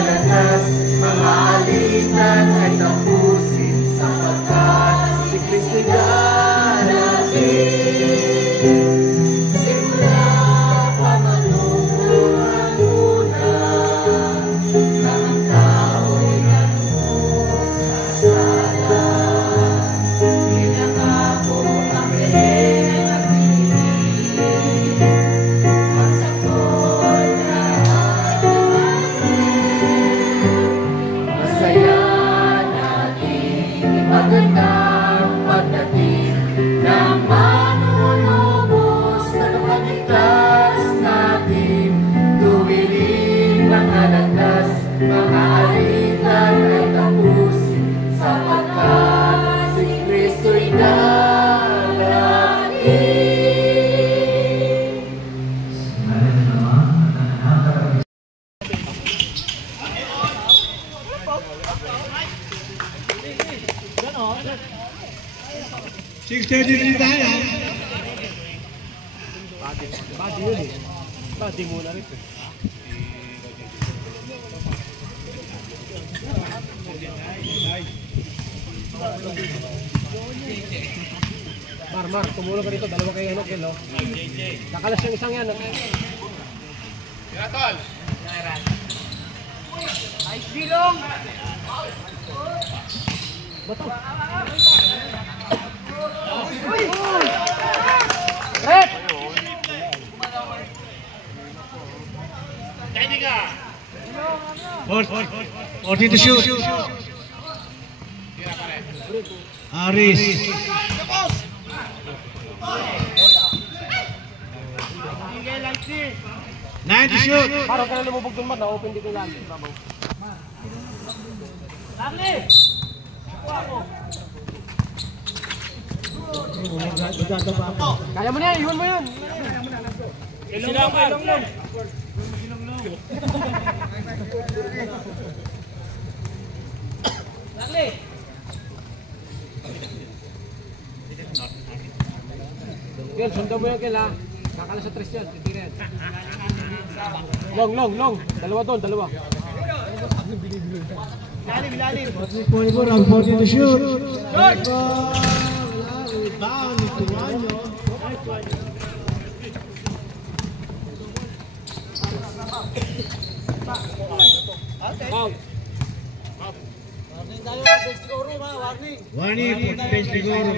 landas, mga alitan ay tapusin sapagkat si Kristo'y darating. Simula pa manunod ang una, ang tao'y nanood sa sala. Pinangako ang reyna at pinili, magsakot na masaya natin ipagandang pagdating ng manunubos na kapagligtas natin. Tuwirin mga landas, mga alitan ay tapusin sapagkat si Kristo'y darating. $6.30 tayo. Badi yun eh. Badi muna rin. Mar, tumulong ka dito. Dalawa kayo ano, Kilo. Nakalas yung isang yan. Tol. Ay, bilong! Bato. Uy! Red! Jadi ka. 40 to shoot. Aris. 9 to shoot. Parang ka na lumubog dun, na-open dito lang. Lovely! Kaya mo na yan, iwan mo yan. Ilong lang. Lovely! Kel, sundan mo yan, Kel, ha? Kakala sa 3 yan, hindi rin. Long. Dalawa doon, dalawa. Lalim. 24 ang 40 to shoot. Rebound to Wanyo. Warning, bench siguro.